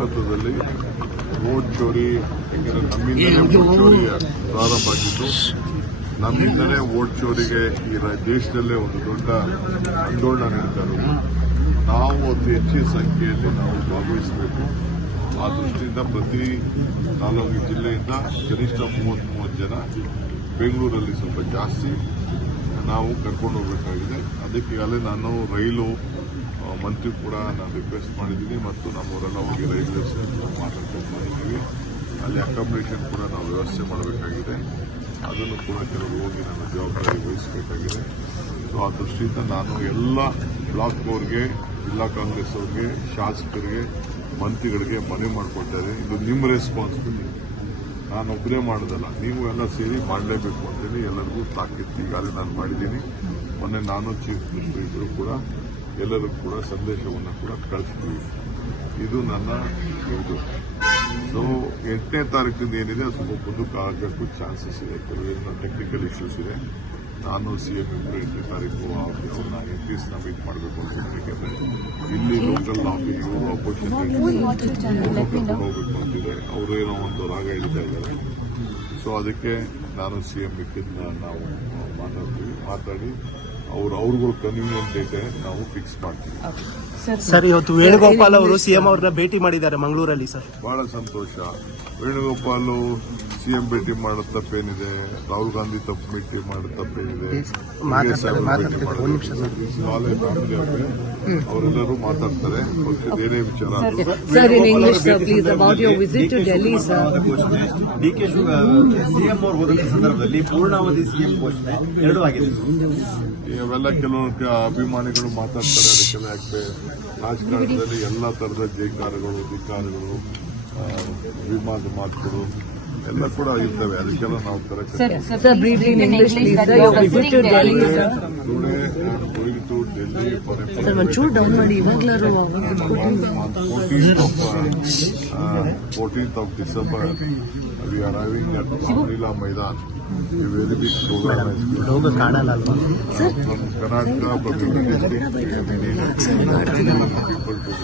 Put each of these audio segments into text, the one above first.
ಭಾರತದಲ್ಲಿ ವೋಟ್ ಚೋರಿ ನಮ್ಮಿಂದಲೇ ವೋಟ್ ಚೋರಿ ಪ್ರಾರಂಭ ಆಗಿತ್ತು ನಮ್ಮಿಂದಲೇ ವೋಟ್ ಚೋರಿಗೆ ಈ ದೇಶದಲ್ಲೇ ಒಂದು ದೊಡ್ಡ ಆಂದೋಲನ ನಡೀತಾ ಇರೋದು. ನಾವು ಅತಿ ಹೆಚ್ಚಿನ ಸಂಖ್ಯೆಯಲ್ಲಿ ನಾವು ಭಾಗವಹಿಸಬೇಕು. ಆ ದೃಷ್ಟಿಯಿಂದ ಪ್ರತಿ ತಾಲೂಕು ಜಿಲ್ಲೆಯಿಂದ ಕನಿಷ್ಠ ಮೂವತ್ತ್ ಮೂವತ್ತು ಜನ ಬೆಂಗಳೂರಲ್ಲಿ ಸ್ವಲ್ಪ ಜಾಸ್ತಿ ನಾವು ಕರ್ಕೊಂಡು ಹೋಗಬೇಕಾಗಿದೆ. ಅದಕ್ಕೆ ಈಗಾಗಲೇ ನಾನು ರೈಲು ಮಂತ್ರಿ ಕೂಡ ನಾನು ರಿಕ್ವೆಸ್ಟ್ ಮಾಡಿದ್ದೀನಿ ಮತ್ತು ನಮ್ಮವರೆಲ್ಲ ಹೋಗಿ ರೈಲ್ವೆ ಮಾತಾಡ್ಕೊಂಡು ಮಾಡಿದ್ದೀವಿ ಅಲ್ಲಿ ಅಕಾಮಿಡೇಷನ್ ಕೂಡ ನಾವು ವ್ಯವಸ್ಥೆ ಮಾಡಬೇಕಾಗಿದೆ. ಅದನ್ನು ಕೂಡ ಕೆಲವರು ಹೋಗಿ ನನ್ನ ಜವಾಬ್ದಾರಿ ವಹಿಸಬೇಕಾಗಿದೆ. ಸೊ ಆ ದೃಷ್ಟಿಯಿಂದ ನಾನು ಎಲ್ಲ ಬ್ಲಾಕ್ ಅವ್ರಿಗೆ, ಜಿಲ್ಲಾ ಕಾಂಗ್ರೆಸ್ ಅವ್ರಿಗೆ, ಶಾಸಕರಿಗೆ, ಮಂತ್ರಿಗಳಿಗೆ ಮನವಿ ಮಾಡಿಕೊಟ್ಟಿದ್ದಾರೆ ಇದು ನಿಮ್ಮ ರೆಸ್ಪಾನ್ಸಿಬಿಲಿಟಿ ನಾನು ಒಬ್ಬನೇ ಮಾಡೋದಲ್ಲ. ನೀವು ಎಲ್ಲ ಸೇರಿ ಮಾಡಲೇಬೇಕು ಅಂತೇಳಿ ಎಲ್ಲರಿಗೂ ತಾಕೀತು ಈಗಾಗಲೇ ನಾನು ಮಾಡಿದ್ದೀನಿ. ಮೊನ್ನೆ ನಾನು ಚೀಫ್ ಮಿನಿಸ್ಟರ್ ಇಬ್ಬರು ಕೂಡ ಎಲ್ಲರಿಗೂ ಕೂಡ ಸಂದೇಶವನ್ನು ಕೂಡ ಕಳಿಸ್ತೀವಿ ಇದು ನನ್ನ ಇದು. ಸೊ ಎಂಟನೇ ತಾರೀಕಿಂದ ಏನಿದೆ ಅದು ಸ್ವಲ್ಪ ಮುಂದಕ್ಕೆ ಆಗಬೇಕು ಚಾನ್ಸಸ್ ಇದೆ. ಕೆಲವೇನು ಟೆಕ್ನಿಕಲ್ ಇಶ್ಯೂಸ್ ಇದೆ. ನಾನು ಸಿ ಎಂ ಇಬ್ಬರು ಎಂಟನೇ ತಾರೀಕು ಅವ್ರನ್ನ ಎಂ ಪಿಸ್ನ ಮೀಟ್ ಮಾಡಬೇಕು ಅಂತ ಯಾಕಂದ್ರೆ ಇಲ್ಲಿ ಲೋಕಲ್ ಆಫೀಸ್ ಇವರು ಅಪೋಸಿಷನ್ ಕರ್ಕೊಂಡು ಹೋಗ್ಬೇಕು ಅಂತಿದೆ. ಅವರು ಏನೋ ಒಂದು ರಾಗ ಹೇಳ್ತಾ ಇದ್ದಾರೆ. ಸೊ ಅದಕ್ಕೆ ನಾನು ಸಿ ಎಂ ಮಿಕ್ಕಿದ್ನ ನಾವು ಮಾತಾಡ್ತೀವಿ. ಮಾತಾಡಿ ಅವ್ರು ಅವ್ರಿಗೂ ಕನ್ವೀನಿಯಂಟ್ ಇದೆ ನಾವು ಫಿಕ್ಸ್ ಮಾಡ್ತೀವಿ. ಸರ್ ಇವತ್ತು ವೇಣುಗೋಪಾಲ್ ಅವರು ಸಿಎಂ ಅವ್ರನ್ನ ಭೇಟಿ ಮಾಡಿದ್ದಾರೆ ಮಂಗಳೂರಲ್ಲಿ ಸರ್. ಬಹಳ ಸಂತೋಷ. ವೇಣುಗೋಪಾಲ್ ಸಿಎಂ ಭೇಟಿ ಮಾಡೋದು ತಪ್ಪೇನಿದೆ? ರಾಹುಲ್ ಗಾಂಧಿ ತಪ್ಪು ಭೇಟಿ ಮಾಡೋದು ತಪ್ಪೇನಿದೆ? ಅವರೆಲ್ಲರೂ ಮಾತಾಡ್ತಾರೆ. ಬೇರೆ ಏನೇ ವಿಚಾರ ಡಿ ಕೆ ಸಿಎಂ ಅವರು ಹೋದಂತ ಸಂದರ್ಭದಲ್ಲಿ ಪೂರ್ಣಾವಧಿ ಸಿಎಂ ಘೋಷಣೆ ಎರಡೂ ಆಗಿದೆ. ಇವೆಲ್ಲ ಕೆಲವು ಅಭಿಮಾನಿಗಳು ಮಾತಾಡ್ತಾರೆ. ಅದಕ್ಕೆಲ್ಲ ಯಾಕೆ ರಾಜಕಾರಣದಲ್ಲಿ ಎಲ್ಲ ತರದ ಜೈಕಾರಗಳು ಧಿಕಾರಗಳು ಅಭಿಮಾನದ ಮಾತುಗಳು. ಎಲ್ಲ ಕೂಡ ಇರ್ತವೆ. ಅದಕ್ಕೆಲ್ಲ ನಾವು to fourteenth of December we are having at Leela Maidan very big program Karnataka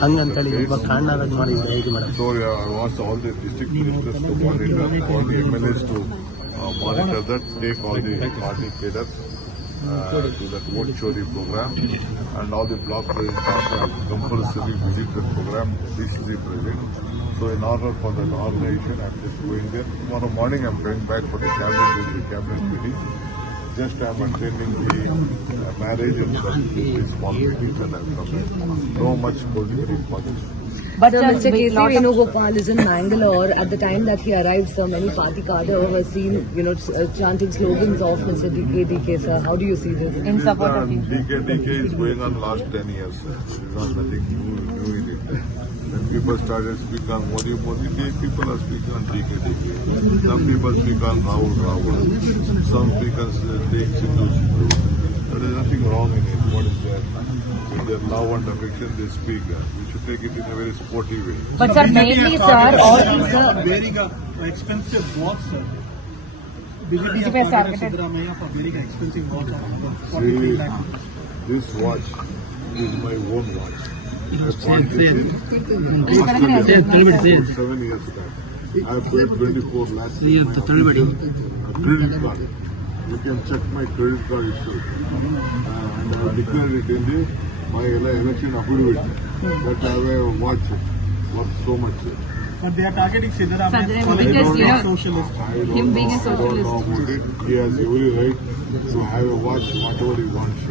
ಹಂಗಂತೇಳಿ ಇವಾಗ ಕಾಣಲಾರ್ದಂಗ್ ಮಾಡಿದ್ರೆ ಹೇಗೆ madam So uh, I asked all the the MLAs to uh, monitor that, take all the party cadres uh, to that vote chori program, and all the block presidents compulsory visit the program, district president. So in order for that organization, I'm just going there. Tomorrow morning, I'm going back for the cabinet, the cabinet meeting. Just I'm attending the uh, marriage and some small meetings and I'm coming. No much political importance. But sir, Mr. K.C. Venugopal is in Mangalore. At the time that he arrived, so many party cadre were seen, you know, uh, chanting slogans of Mr. DK, DK, sir. How do you see this? In support of you. DK is going on last 10 years. It's not nothing new, new in it. When people started speaking on Modi, Modi, they, people are speaking on DK, Some people speak on Rahul, Rahul. Some speak on uh, take Sindhu, Sindhu. There is nothing wrong in it. What is there? With their love and affection, they speak. We should take it in a very sporty way. But sir, mainly sir, all these uh, wearing a expensive watch, sir. BJP BJP has has targeted targeted- Siddaramaiah for wearing an expensive watch. See, 43 lakh. this watch is my own watch. I bought this in seven years back. I have paid 24 lakhs. A credit card. You can check my credit card issue. Uh, and I have declared it in the, my ele- election affidavit that I have watched watch worth so much. But they are targeting Siddaramaiah Siddaramaiah for because, being yeah. a socialist. I don't Him being a know, I don't know socialist. about it. He has every right to have a watch whatever he wants.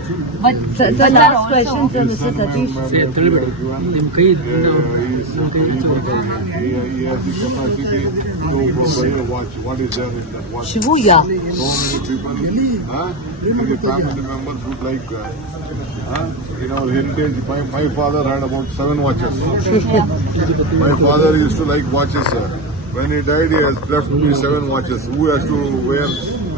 but Sir, but sir, sir, last also- question, sir, His Mr. son, Satish. my- my- he is a he, he has the capacity to buy a watch. What is there in that watch? Shibuya. So many people, huh? The family members would like, uh, huh? In our heritage, my, my father had about seven watches. my father used to like watches, sir. When he died, he has left me seven watches. Who has to wear?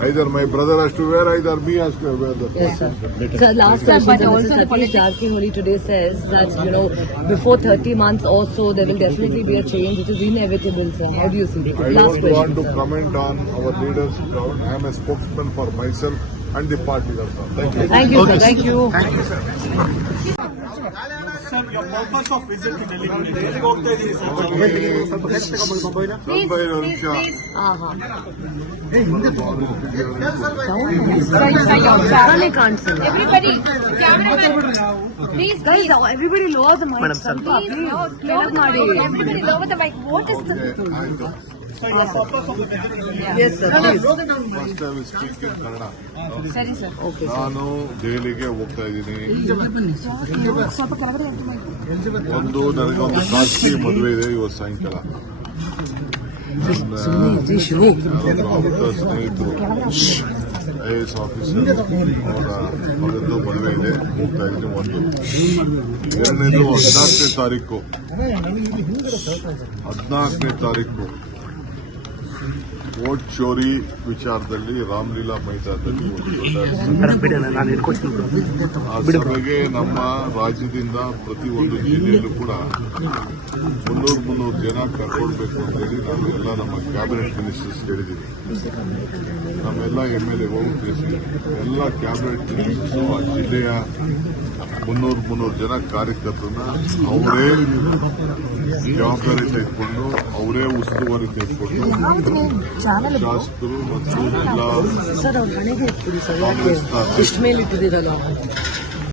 Either my brother has to wear, either me has to wear the Yes, sir. Sir, last time, but sir, also the politi- Jarkiholi today says that, you know, before 30 months or so, there will definitely be a change. It is inevitable, sir. How do you see it? I Last don't question. want to comment on our leaders. I am a spokesman for myself and the party. That's all. Thank you. Thank you, sir. Thank you. sir, your purpose of visit to Delhi today. ಸ್ವಲ್ಪ ಇರೋ ನಿಮಿಷ ಆಹಾ Everybody, ಕಾಣಿಸಿಲ್ಲ cameraman, please, Guys, everybody lower the mic. Madam, ಸ್ವಲ್ಪ please, please. lower ಕೆಳಗ್ ಮಾಡಿ. everybody lower the mic. What is the? Okay, ಆಯ್ತು ನಾನು ದೆಹಲಿಗೆ ಹೋಗ್ತಾ ಇದ್ದೀನಿ. ಒಂದು ನನಗೆ ಒಂದು ಖಾಸಗಿ ಮದುವೆ ಇದೆ ಇವತ್ತು ಸಾಯಂಕಾಲ. ಸ್ನೇಹಿತರು. ಐ ಎಸ್ ಆಫೀಸರ್ ಅವರ ಮಗದ್ದು ಮದುವೆ ಇದೆ. ಹೋಗ್ತಾ ಇದ್ದೀನಿ ಒಂದು ಎರಡನೇದು ಹದಿನಾಲ್ಕನೇ ತಾರೀಕು. ಹದಿನಾಲ್ಕನೇ ತಾರೀಕು. ವೋಟ್ ಚೋರಿ ವಿಚಾರದಲ್ಲಿ ರಾಮಲೀಲಾ ಮೈದಾನದಲ್ಲಿ ನಾನು ಸಭೆಗೆ ನಮ್ಮ ರಾಜ್ಯದಿಂದ ಪ್ರತಿ ಒಂದು ಜಿಲ್ಲೆಯಲ್ಲೂ ಕೂಡ ಮುನ್ನೂರು ಮುನ್ನೂರು ಜನ ಕರ್ಕೊಳ್ಬೇಕು ಅಂತ ಹೇಳಿ ನಾವು ಎಲ್ಲ ನಮ್ಮ ಕ್ಯಾಬಿನೆಟ್ ಮಿನಿಸ್ಟರ್ಸ್ ಹೇಳಿದ್ದೀವಿ ನಮ್ಮೆಲ್ಲ ಎಂ ಎಲ್ ಎ ಹೋಗಿ ಎಲ್ಲ ಕ್ಯಾಬಿನೆಟ್ ಮಿನಿಸ್ಟರ್ಸ್ ಆ ಜಿಲ್ಲೆಯ ಮುನ್ನೂರು ಮುನ್ನೂರು ಜನ ಕಾರ್ಯಕರ್ತರನ್ನ ಅವರೇ ಜವಾಬ್ದಾರಿ ತೆಗೆದುಕೊಂಡು ಅವರೇ ಉಸ್ತುವಾರಿ ತೆಗೆದುಕೊಂಡು ಶಾಸಕರು ಮತ್ತು ಎಲ್ಲ ಸರ್ ಅವ್ರ ಮನೆಗೆ ಇಟ್ಬಿಡಿ ಸರ್ ಕಾಂಗ್ರೆಸ್ ಇಷ್ಟ ಮೇಲೆ ಇಟ್ಟಿದ್ದೀರಲ್ಲ